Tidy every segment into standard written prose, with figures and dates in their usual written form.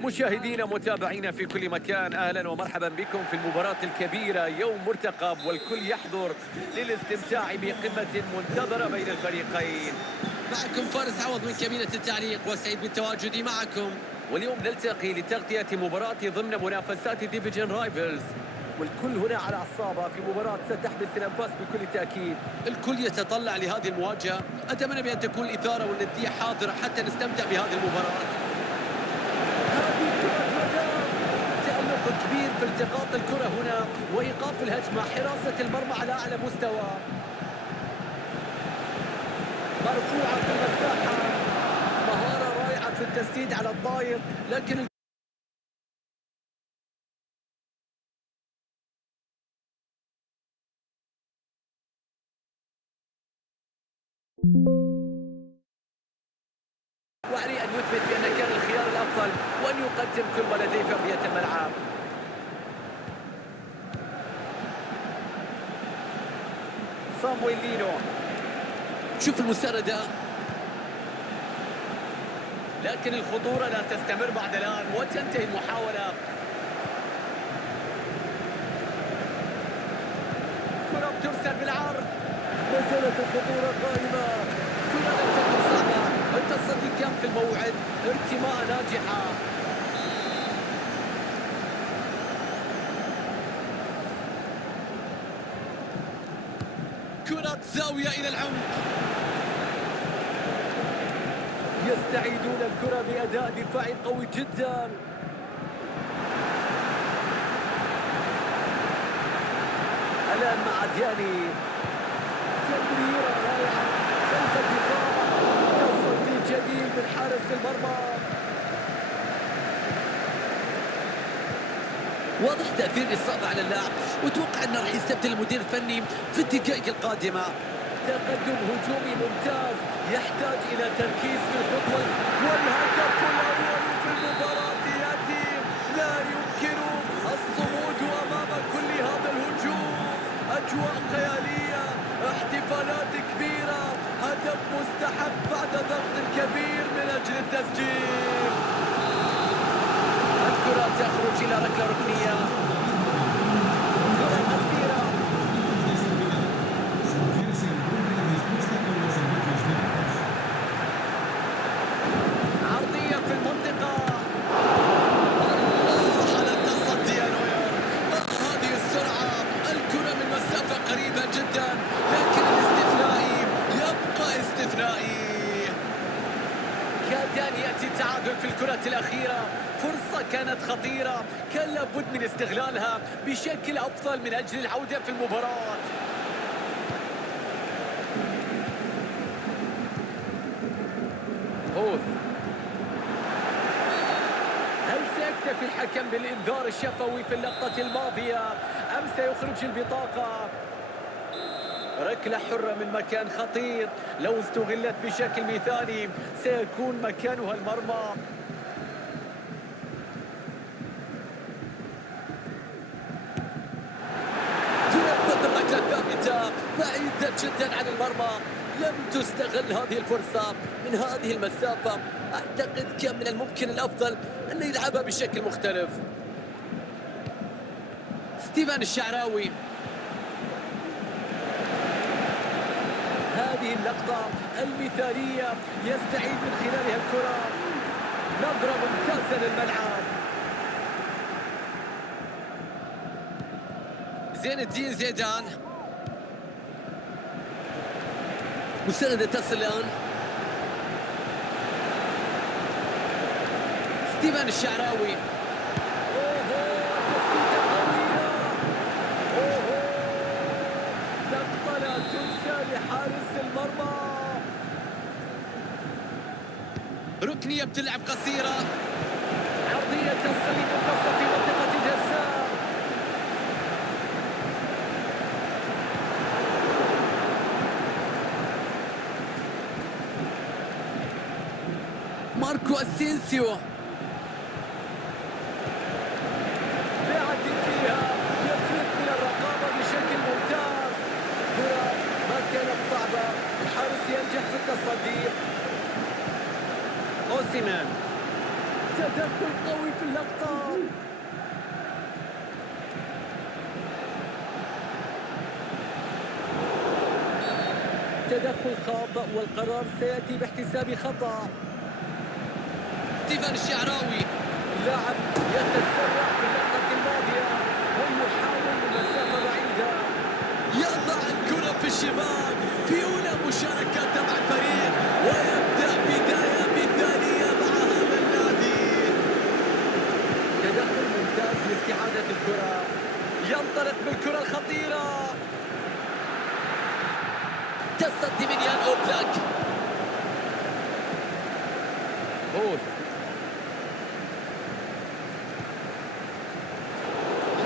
مشاهدينا متابعينا في كل مكان، أهلا ومرحبا بكم في المباراة الكبيرة. يوم مرتقب والكل يحضر للاستمتاع بقمة منتظرة بين الفريقين. معكم فارس عوض من كابينة التعليق، وسعيد بالتواجد معكم. واليوم نلتقي لتغطية مباراة ضمن منافسات ديفيجن رايفلز، والكل هنا على أعصابه في مباراة ستحبس الأنفاس بكل تأكيد. الكل يتطلع لهذه المواجهة، أتمنى بأن تكون الإثارة والندية حاضرة حتى نستمتع بهذه المباراة. هذه كرة هدف، تألق كبير في التقاط الكرة هنا وإيقاف الهجمة، حراسة المرمى على أعلى مستوى، مرفوعة في المساحة، مهارة رائعة في التسديد على الطاير، لكن وعليه أن يثبت بأن كان الخيار الأفضل وأن يقدم كل ما لديه في أرضية الملعب. صامويل لينو، شوف المساندة، لكن الخطورة لا تستمر بعد الآن وتنتهي المحاولة. كرة بترسل بالعرض، ما زالت الخطورة قائمة، كرة لم تكن صعبة، التصدي كان في الموعد، ارتماء ناجحة. كرة زاوية إلى العمق، يستعيدون الكرة بأداء دفاعي قوي جدا. الآن مع دياني، تمريرة رائعة خلف الدفاع، تصدي جميل من حارس المرمى. واضح تأثير الإصابة على اللاعب، وأتوقع أنه راح يستبدل المدير الفني في الدقائق القادمة. تقدم هجومي ممتاز يحتاج إلى تركيز في الخطوة، والهدف الأول في المباراة يأتي. لا يمكن الصمود أمام كل هذا الهجوم، أجواء خيالية، احتفالات كبيرة، هدف مستحب بعد ضغط كبير من أجل التسجيل. الكرة تخرج إلى ركلة ركنية، كرة قصيرة، عرضية في المنطقة. الله على التصدي يا نوير، هذه السرعة، الكرة من مسافة قريبة جدا، لكن الاستثنائي يبقى استثنائي. كاد أن يأتي التعادل في الكرة الأخيرة، فرصة كانت خطيرة، كان لابد من استغلالها بشكل أفضل من أجل العودة في المباراة. هوث، هل سيكتفي الحكم بالإنذار الشفوي في اللقطة الماضية أم سيخرج البطاقة؟ ركلة حرة من مكان خطير، لو استغلت بشكل مثالي سيكون مكانها المرمى. تنفذ الركلة الثابتة بعيدة جدا عن المرمى، لم تستغل هذه الفرصة من هذه المسافة. أعتقد كان من الممكن الأفضل أن يلعبها بشكل مختلف. ستيفان الشعراوي، هذه اللقطة المثالية يستعيد من خلالها الكرة، نظرة ممتازة للملعب. زين الدين زيدان، مساندة تصل الآن. ستيفان الشعراوي، تسديدة قوية، لقطة لا تنسى لحارس المرمى. ركنية بتلعب قصيرة، عرضية تصل لمنتصف منطقة الجزاء. ماركو أسينسيو، بيعدي فيها، يفلت من الرقابة بشكل ممتاز. كرة ما كانت صعبة، الحارس ينجح في التصدي. أوسيمان، تدخل قوي في اللقطة. تدخل خاطئ والقرار سيأتي باحتساب خطأ. ستيفان الشعراوي. اللاعب يتسرع في اللحظة الماضية ويحاول من مسافة بعيدة. يضع الكرة في الشباك في أولى مشاركات مع الفريق، ويبدأ بداية مثالية مع هذا النادي. تدخل ممتاز لاستعادة الكرة. ينطلق بالكرة الخطيرة. تصدي من يان أوبلاك. بوث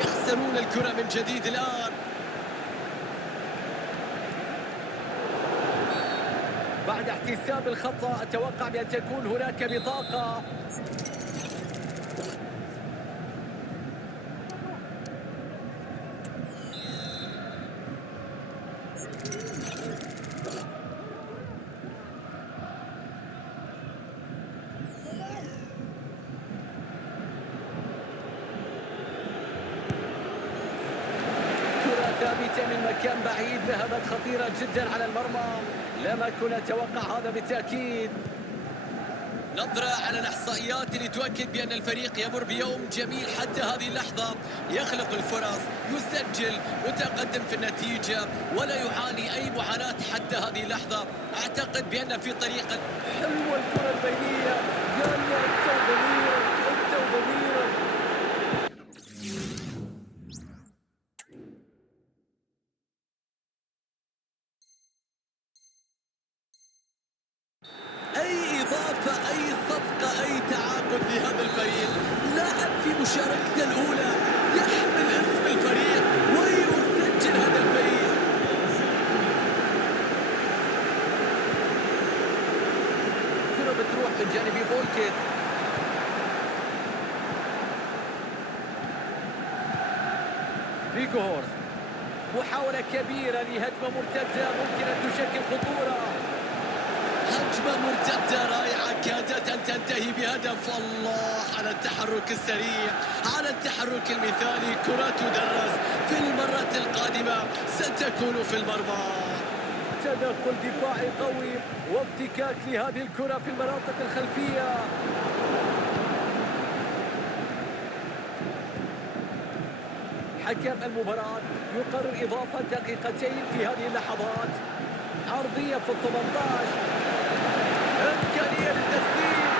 يخسرون الكرة من جديد الآن. بعد احتساب الخطأ أتوقع بأن تكون هناك بطاقة. ثابتة من مكان بعيد، ذهبت خطيرة جدا على المرمى. لم أكن أتوقع هذا بالتأكيد. نظرة على الإحصائيات اللي تؤكد بأن الفريق يمر بيوم جميل حتى هذه اللحظة. يخلق الفرص، يسجل، متقدم في النتيجة، ولا يعاني أي معاناة حتى هذه اللحظة. أعتقد بأن في طريق حلوة الكرة البينية. قال له أنت وضميرك، أنت وضميرك. أي إضافة، أي صفقة، أي تعاقد لهذا الفريق. لاعب في مشاركته الأولى يحمل اسم الفريق ويسجل هدفين. الكرة بتروح من جانب فولكيت. فيجو هورست، محاولة كبيرة لهجمة مرتدة ممكن أن تشكل خطورة. هجمة مرتدة رائعة كادت أن تنتهي بهدف. الله على التحرك السريع، على التحرك المثالي. كرة تدرس في المرة القادمة ستكون في المرمى. تدخل دفاعي قوي وافتكاك لهذه الكرة في المناطق الخلفية. حكم المباراة يقرر إضافة دقيقتين في هذه اللحظات. عرضية في ال18، إمكانية للتسديد.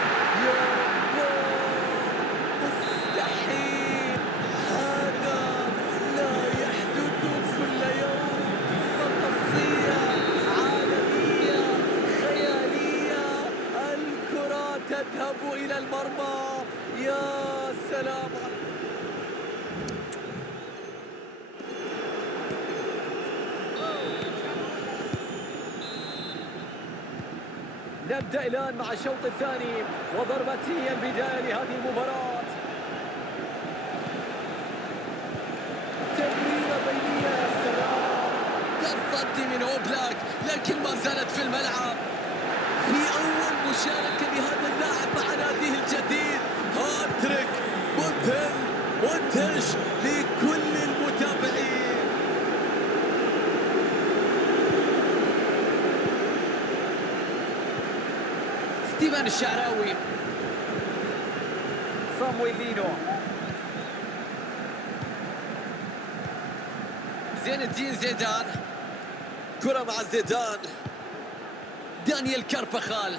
يا رب، مستحيل، هذا لا يحدث كل يوم. مقصية عالمية خيالية، الكرة تذهب إلى المرمى. يا سلام. نبدأ الآن مع الشوط الثاني، وضربة هي البداية لهذه المباراة. تمريرة بينية، يا سلام. تصدي من أوبلاك، لكن ما زالت في الملعب. في أول مشاركة لهذا اللاعب مع ناديه الجديد. هاتريك مدهش لكل المتابعين. ستيفان الشعراوي. صامويل لينو. زين الدين زيدان. كرة مع زيدان. دانيال كارفخال.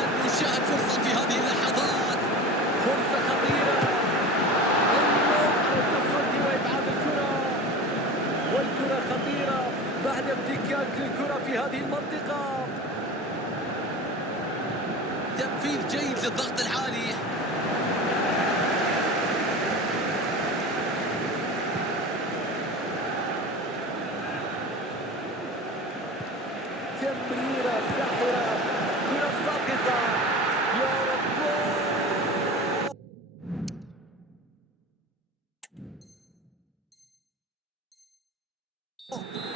المشاهد فرصة في هذه اللحظات. فرصة خطيرة. الله على التصدي وإبعاد الكرة. والكرة خطيرة بعد افتكاك للكرة في هذه المنطقة. تنفيذ جيد للضغط العالي. تمريرة ساحرة، كرة ساقطة. يا رب،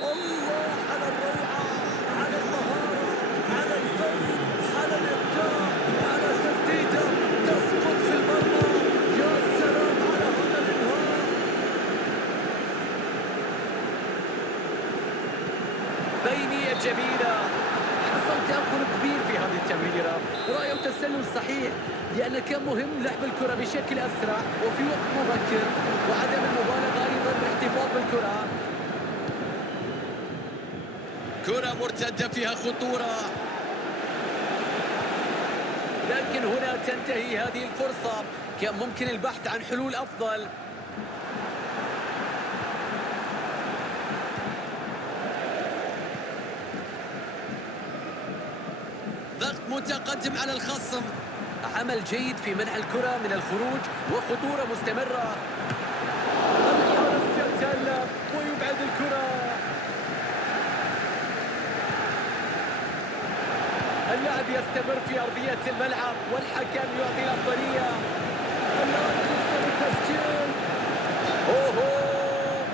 الله على الروعة. جميلة. حصل تأخر كبير في هذه التمريرة، رأيه تسلل صحيح لأن كان مهم لعب الكرة بشكل أسرع وفي وقت مبكر وعدم المبالغة أيضا بالاحتفاظ بالكرة. كرة مرتدة فيها خطورة، لكن هنا تنتهي هذه الفرصة، كان ممكن البحث عن حلول أفضل. ضغط متقدم على الخصم. عمل جيد في منع الكرة من الخروج وخطورة مستمرة. الحارس يتسلل ويبعد الكرة. اللاعب يستمر في أرضية الملعب والحكم يعطي الأفضلية. اللاعب يوصل التسجيل. أوه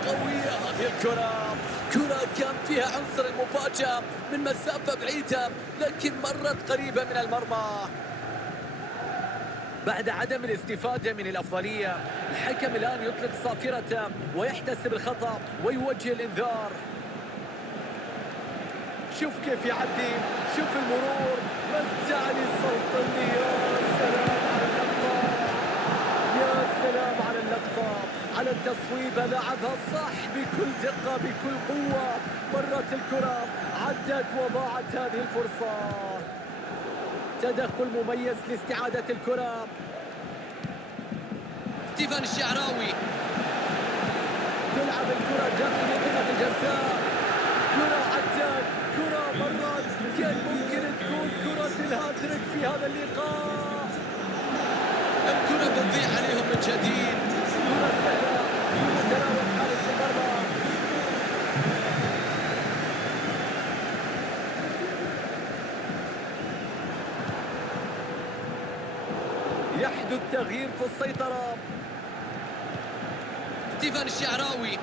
قوية هذه الكرة، كرة كان فيها عنصر المفاجأة من مسافة بعيدة لكن مرت قريبة من المرمى. بعد عدم الاستفادة من الأفضلية الحكم الآن يطلق صافرته ويحتسب الخطأ ويوجه الإنذار. شوف كيف يعدي، شوف المرور، متعني السلطني. يا سلام على اللقطة، يا سلام على اللقطة، على التصويبة لعبها صح بكل دقة بكل قوة. مرت الكرة عدت وضاعت هذه الفرصة. تدخل مميز لاستعادة الكرة. ستيفان الشعراوي تلعب الكرة داخل منطقة الجزاء. كرة عدت، كرة مرت، كان ممكن تكون كرة الهاتريك في هذا اللقاء. الكرة بتضيع عليهم من جديد. كرة سهلة في متناول حارس المرمى. يحدث تغيير في السيطرة. ستيفان الشعراوي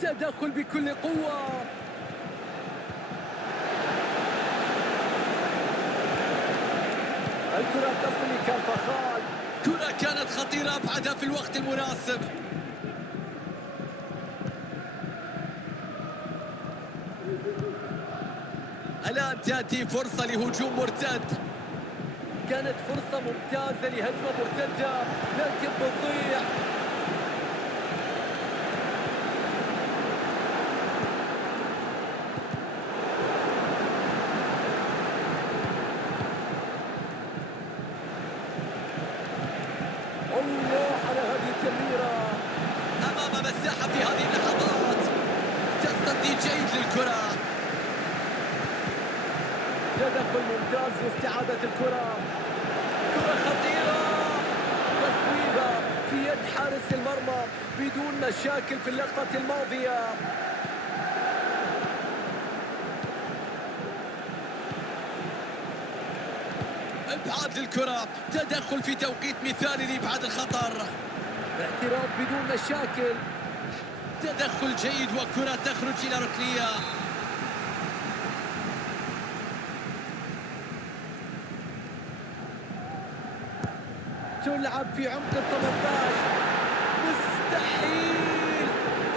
تدخل بكل قوة. الكرة تصل لكارفاخال. كرة كانت خطيرة أبعدها في الوقت المناسب. الآن تأتي فرصة لهجوم مرتد. كانت فرصة ممتازة لهجمة مرتدة لكن بتضيع. الله على هذه التمريرة. أمام مساحة في هذه اللحظات. تصدي جيد للكرة. تدخل ممتاز لاستعادة الكرة. كرة خطيرة، تصويبة في يد حارس المرمى بدون مشاكل في اللقطة الماضية. ابعاد للكرة، تدخل في توقيت مثالي لإبعاد الخطر. اعتراض بدون مشاكل. تدخل جيد وكرة تخرج إلى ركنية. تلعب في عمق ال 18. مستحيل.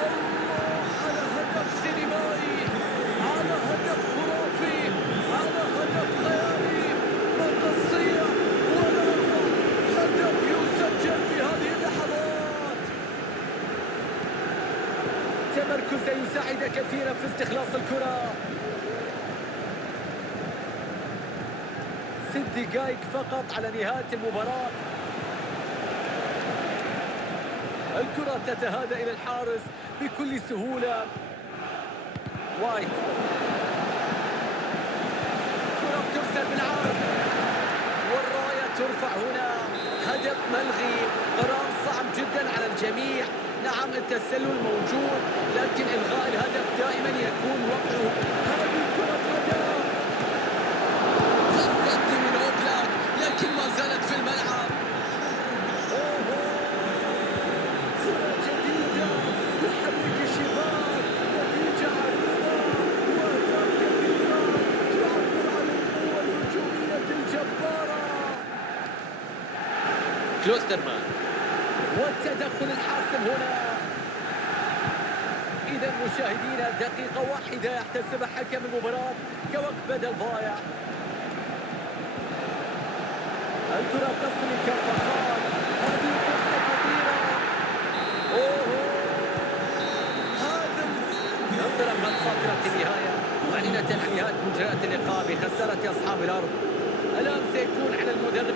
الله على هدف سينمائي، على هدف خرافي، على هدف خيالي. لا قصية ولا أروع، هدف يسجل في هذه اللحظات. تمركز يساعد كثيرا في استخلاص الكرة. 6 دقائق فقط على نهاية المباراة. الكرة تتهادى إلى الحارس بكل سهولة. وايت، كرة ترسل بالعرض والراية ترفع هنا. هدف ملغي، قرار صعب جدا على الجميع. نعم التسلل موجود لكن إلغاء الهدف دائما يكون وقعه. هذه كرة هدف. تصدي من أوبلاك لكن ما زالت في الملعب. كرة جديدة تحرك الشباك. نتيجة عريضة وأهداف كثيرة تعبر عن القوة الهجومية كلوسترمان. والتدخل الحاسم هنا. إذا مشاهدينا دقيقة واحدة يحتسبها حكم المباراة كوقت بدل ضايع. الكرة تصل كالفخار. هذه فرصة خطيرة. أوه، هذا انطلقت صافرة النهاية معلنة عن نهاية مجريات اللقاء بخسارة أصحاب الأرض. الآن سيكون على المدرب